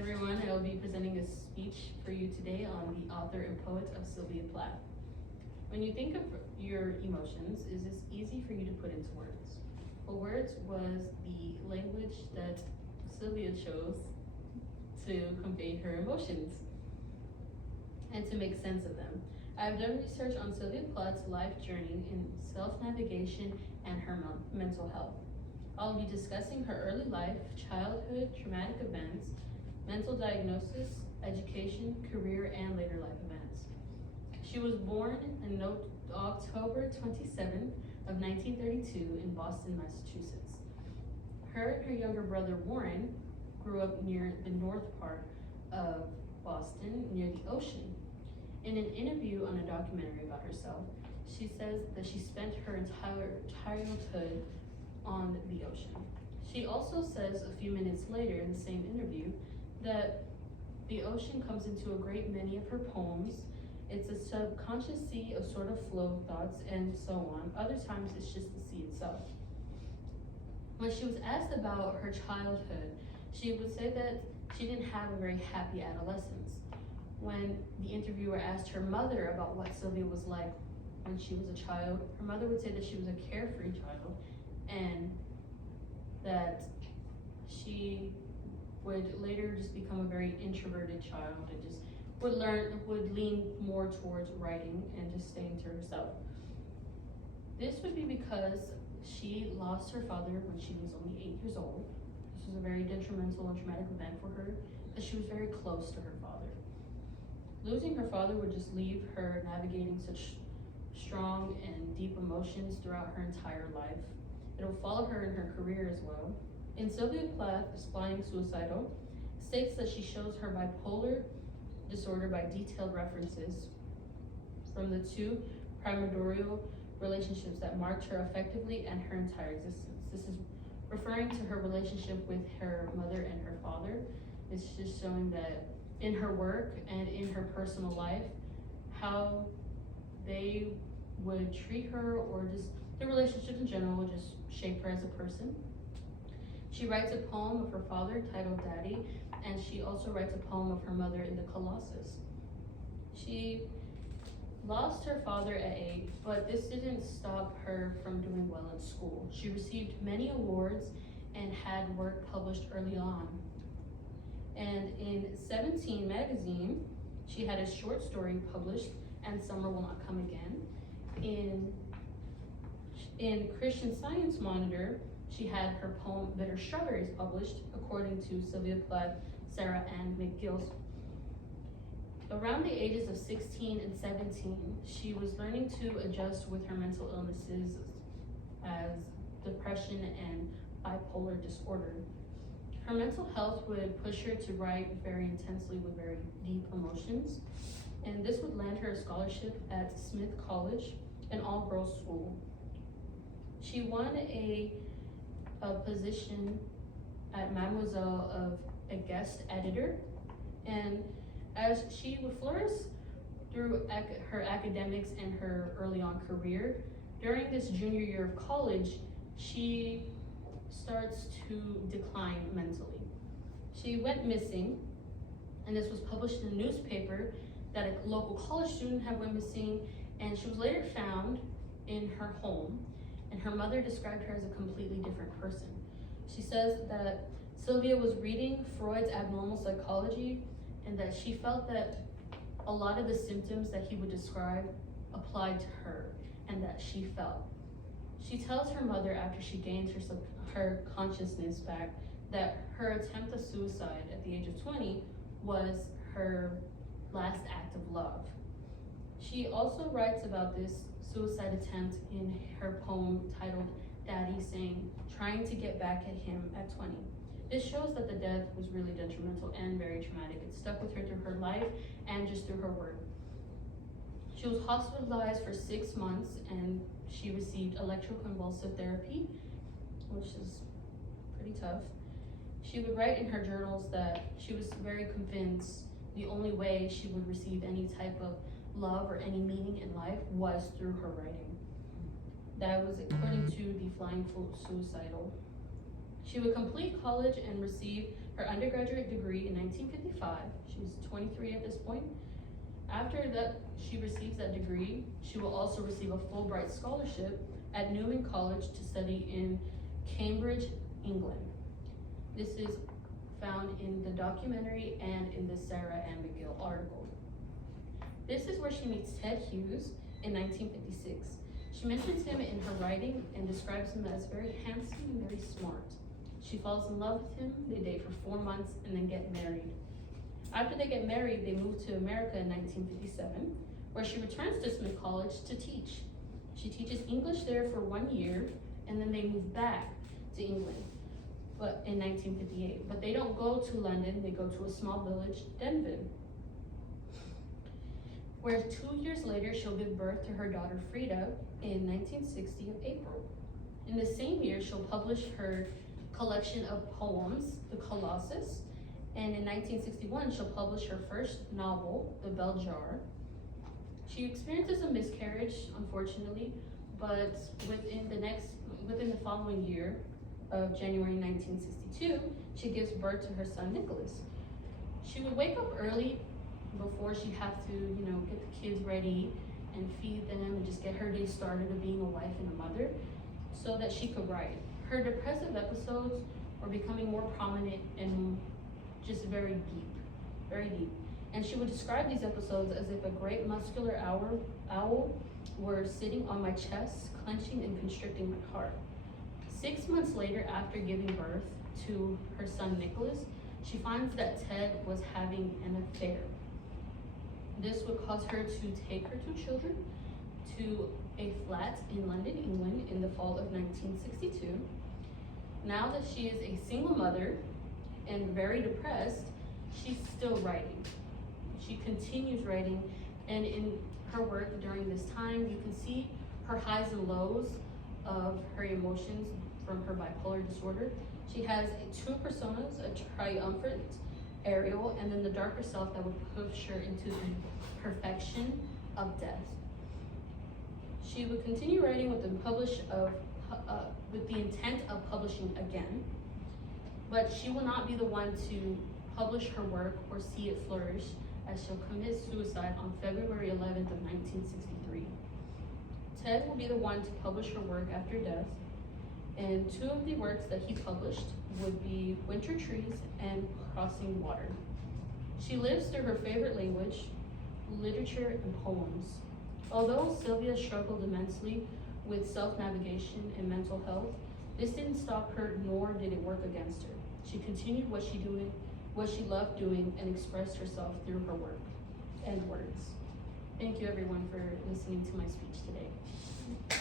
everyone. I will be presenting a speech for you today on the author and poet of Sylvia Plath. When you think of your emotions, is this easy for you to put into words? Well, words was the language that Sylvia chose to convey her emotions and to make sense of them. I've done research on Sylvia Plath's life journey in self-navigation and her mental health. I'll be discussing her early life, childhood, traumatic events, mental diagnosis, education, career, and later life events. She was born on October 27th of 1932 in Boston, Massachusetts. Her and her younger brother Warren grew up near the north part of Boston, near the ocean. In an interview on a documentary about herself, she says that she spent her entire childhood on the ocean. She also says a few minutes later in the same interview that the ocean comes into a great many of her poems. It's a subconscious sea of sort of flow thoughts and so on. Other times it's just the sea itself. When she was asked about her childhood, she would say that she didn't have a very happy adolescence. When the interviewer asked her mother about what Sylvia was like when she was a child, her mother would say that she was a carefree child and that she would later just become a very introverted child and just would lean more towards writing and just staying to herself. This would be because she lost her father when she was only 8 years old. This was a very detrimental and traumatic event for her, as she was very close to her father. Losing her father would just leave her navigating such strong and deep emotions throughout her entire life. It will follow her in her career as well. In Sylvia Plath, Spying Suicidal, states that she shows her bipolar disorder by detailed references from the two primordial relationships that marked her effectively and her entire existence. This is referring to her relationship with her mother and her father. It's just showing that in her work and in her personal life, how they would treat her, or just the relationships in general would just shape her as a person. She writes a poem of her father titled Daddy, and she also writes a poem of her mother in the Colossus. She lost her father at 8, but this didn't stop her from doing well in school. She received many awards and had work published early on. And in 17 magazine, she had a short story published, And Summer Will Not Come Again. In Christian Science Monitor, she had her poem Bitter Strawberries published, according to Sylvia Plath, Sarah Ann McGill's. Around the ages of 16 and 17, she was learning to adjust with her mental illnesses as depression and bipolar disorder. Her mental health would push her to write very intensely with very deep emotions, and this would land her a scholarship at Smith College, an all-girls school. She won a position at Mademoiselle of a guest editor, and as she would flourish through her academics and her early on career, during this junior year of college, she starts to decline mentally. She went missing, and this was published in a newspaper that a local college student had went missing, and she was later found in her home, and her mother described her as a completely different person. She says that Sylvia was reading Freud's abnormal psychology, and that she felt that a lot of the symptoms that he would describe applied to her, and that she felt. She tells her mother after she gains her consciousness back that her attempt at suicide at the age of 20 was her last act of love. She also writes about this suicide attempt in her poem titled Daddy, saying, trying to get back at him at 20. This shows that the death was really detrimental and very traumatic. It stuck with her through her life and just through her work. She was hospitalized for 6 months, and she received electroconvulsive therapy, which is pretty tough. She would write in her journals that she was very convinced the only way she would receive any type of love or any meaning in life was through her writing. That was according to the Flying Suicidal. She would complete college and receive her undergraduate degree in 1955. She's 23 at this point. After that, she receives that degree, she will also receive a Fulbright scholarship at Newman College to study in Cambridge, England. This is found in the documentary and in the Sarah and McGill article. This is where she meets Ted Hughes in 1956. She mentions him in her writing and describes him as very handsome and very smart. She falls in love with him, they date for 4 months, and then get married. After they get married, they move to America in 1957, where she returns to Smith College to teach. She teaches English there for 1 year, and then they move back to England but in 1958. But they don't go to London, they go to a small village, Denvin, where 2 years later, she'll give birth to her daughter Frida in 1960 of April. In the same year, she'll publish her collection of poems, The Colossus, and in 1961, she'll publish her first novel, The Bell Jar. She experiences a miscarriage, unfortunately, but within the following year of January 1962, she gives birth to her son, Nicholas. She would wake up early before she'd have to, get the kids ready and feed them and just get her day started of being a wife and a mother so that she could write. Her depressive episodes were becoming more prominent and just very deep. And she would describe these episodes as if a great muscular owl were sitting on my chest, clenching and constricting my heart. 6 months later, after giving birth to her son Nicholas, she finds that Ted was having an affair. This would cause her to take her 2 children to a flat in London, England in the fall of 1962. Now that she is a single mother and very depressed, she's still writing. She continues writing, and in her work during this time, you can see her highs and lows of her emotions from her bipolar disorder. She has 2 personas, a triumphant Ariel, and then the darker self that would push her into the perfection of death. She would continue writing with the intent of publishing again, but she will not be the one to publish her work or see it flourish, as she'll commit suicide on February 11th of 1963. Ted will be the one to publish her work after death, and 2 of the works that he published would be Winter Trees and Crossing Water. She lives through her favorite language, literature, and poems. Although Sylvia struggled immensely with self-navigation and mental health, this didn't stop her, nor did it work against her. She continued what she loved doing, and expressed herself through her work and words. Thank you everyone for listening to my speech today.